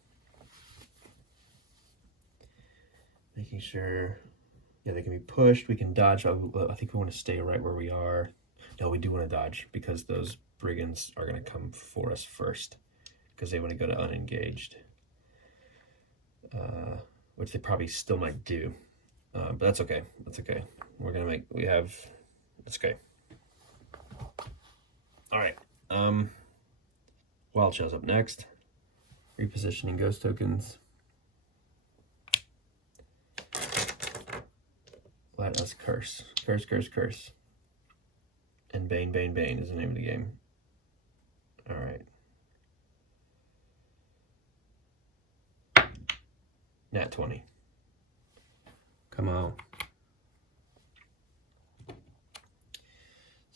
Making sure, yeah, they can be pushed. We can dodge. I think we want to stay right where we are. No, we do want to dodge because those brigands are going to come for us first because they want to go to unengaged. Which they probably still might do. But that's okay. That's okay. It's okay. All right. Wild Shell's up next. Repositioning ghost tokens. Let us curse. Curse, curse, curse. And Bane, Bane, Bane is the name of the game. All right. Nat 20. Come on.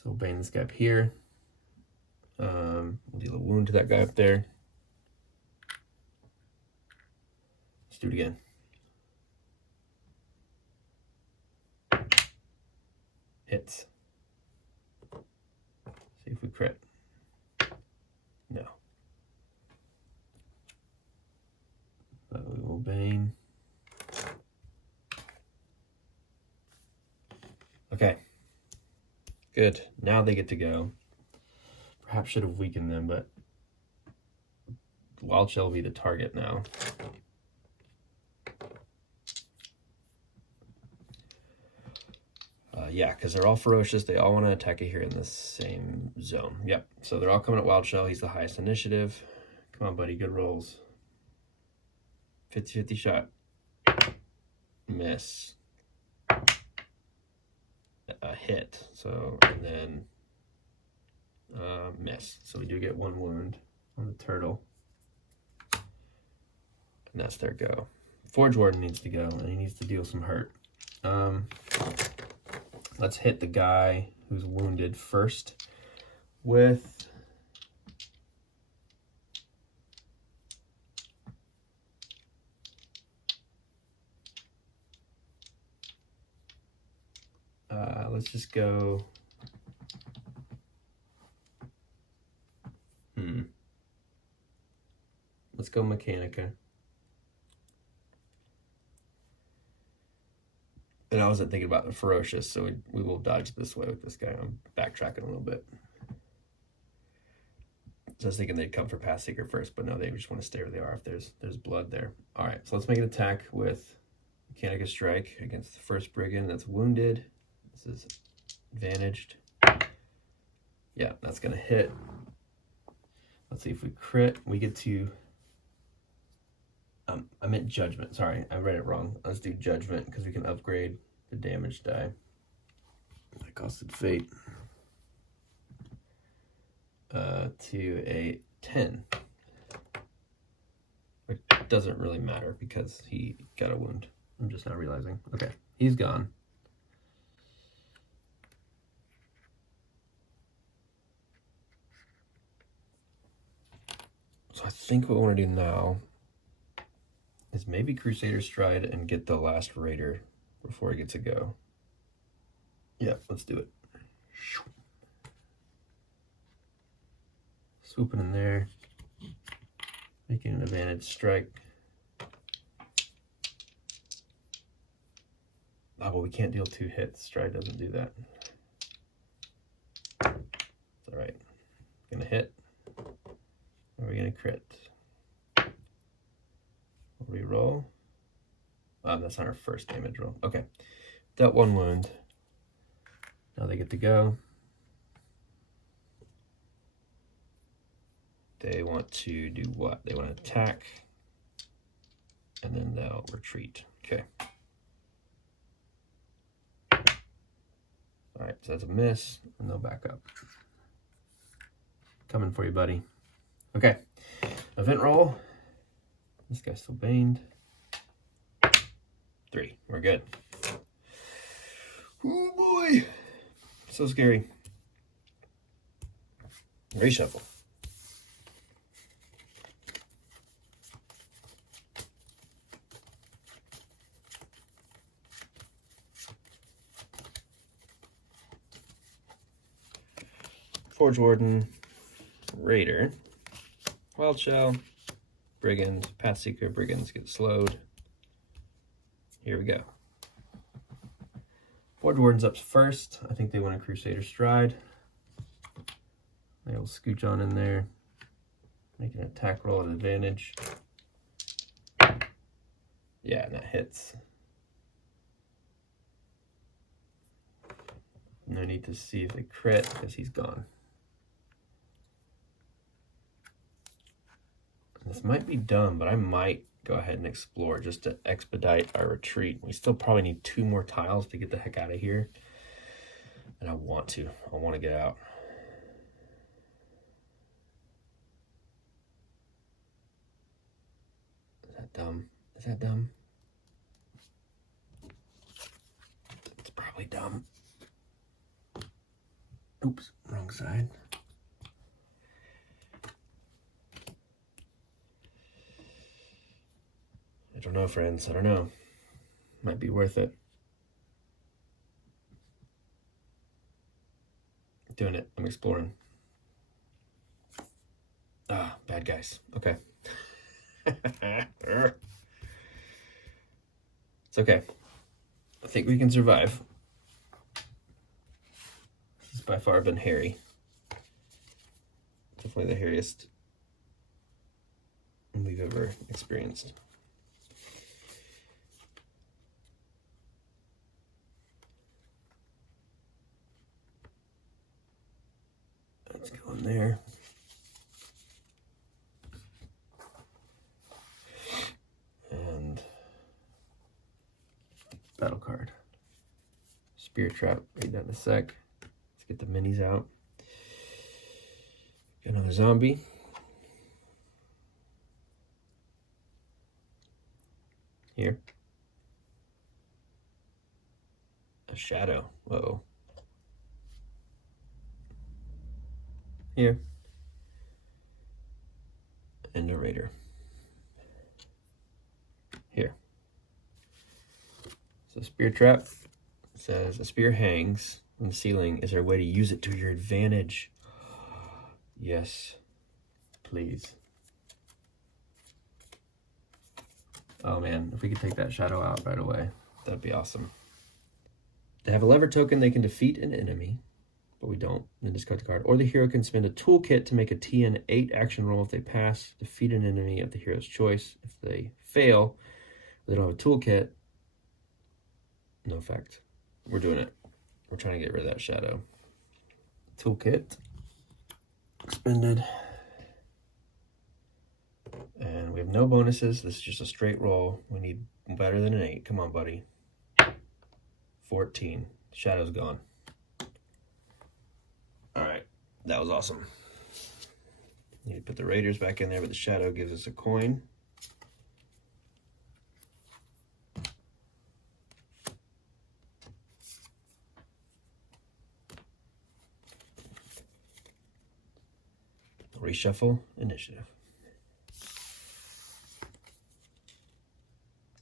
So Bane this guy up here. We'll deal a wound to that guy up there. Let's do it again. Hits. See if we crit. No. But we will Bane. Okay. Good. Now they get to go. Perhaps should have weakened them, but Wild Shell will be the target now. Yeah, because they're all ferocious. They all want to attack it here in the same zone. Yep. So they're all coming at Wild Shell. He's the highest initiative. Come on, buddy. Good rolls. 50-50 shot. Miss. A hit. So, and then miss. So we do get 1 wound on the turtle. And that's their go. Forge Warden needs to go, and he needs to deal some hurt. Let's hit the guy who's wounded first with let's just go let's go Mechanica. And I wasn't thinking about the ferocious, so we will dodge this way with this guy. I'm backtracking a little bit. So I was thinking they'd come for Pathseeker first, but no, they just want to stay where they are if there's blood there. All right, so let's make an attack with Mechanica Strike against the first brigand that's wounded. This is advantaged. Yeah, that's going to hit. Let's see if we crit. We get to... I meant Judgment. Sorry, I read it wrong. Let's do Judgment because we can upgrade the damage die. That costed Fate. To a 10. Which doesn't really matter because he got a wound. I'm just now realizing. Okay, he's gone. So I think what we want to do now is maybe Crusader Stride and get the last Raider before he gets a go. Yeah, let's do it. Swooping in there. Making an advantage strike. Oh, but we can't deal 2 hits. Stride doesn't do that. It's all right. Gonna hit. Are we gonna crit? Reroll. That's not our first damage roll. Okay. Dealt 1 wound. Now they get to go. They want to do what? They want to attack. And then they'll retreat. Okay. Alright, so that's a miss. And they'll back up. Coming for you, buddy. Okay, event roll. This guy's still baned. 3. We're good. Oh boy, so scary. Reshuffle. Forge Warden, Raider, Wild Shell, Brigand, Pathseeker. Brigands get slowed. Here we go. Forge Warden's up first. I think they want a Crusader Stride. They'll scooch on in there, make an attack roll at advantage. Yeah, and that hits. No need to see if they crit because he's gone. This might be dumb, but I might go ahead and explore just to expedite our retreat. We still probably need 2 more tiles to get the heck out of here. And I want to get out. Is that dumb? Is that dumb? It's probably dumb. Oops, wrong side. I don't know, friends. I don't know. Might be worth it. Doing it. I'm exploring. Ah, bad guys. Okay. It's okay. I think we can survive. This has by far been hairy. Definitely the hairiest we've ever experienced. Let's go in there. And battle card. Spear Trap, read that in a sec. Let's get the minis out. Got another zombie. Here. A shadow. Uh-oh. Here. And a raider. Here. So Spear Trap says a spear hangs on the ceiling. Is there a way to use it to your advantage? Yes, please. Oh man, if we could take that shadow out right away, that'd be awesome. They have a lever token. They can defeat an enemy, but we don't. Then discard the card. Or the hero can spend a toolkit to make a TN 8 action roll. If they pass, defeat an enemy of the hero's choice. If they fail, they don't have a toolkit. No effect. We're doing it. We're trying to get rid of that shadow. Toolkit. Expended. And we have no bonuses. This is just a straight roll. We need better than an 8. Come on, buddy. 14. Shadow's gone. All right. That was awesome. Need to put the raiders back in there, but the shadow gives us a coin. Reshuffle initiative.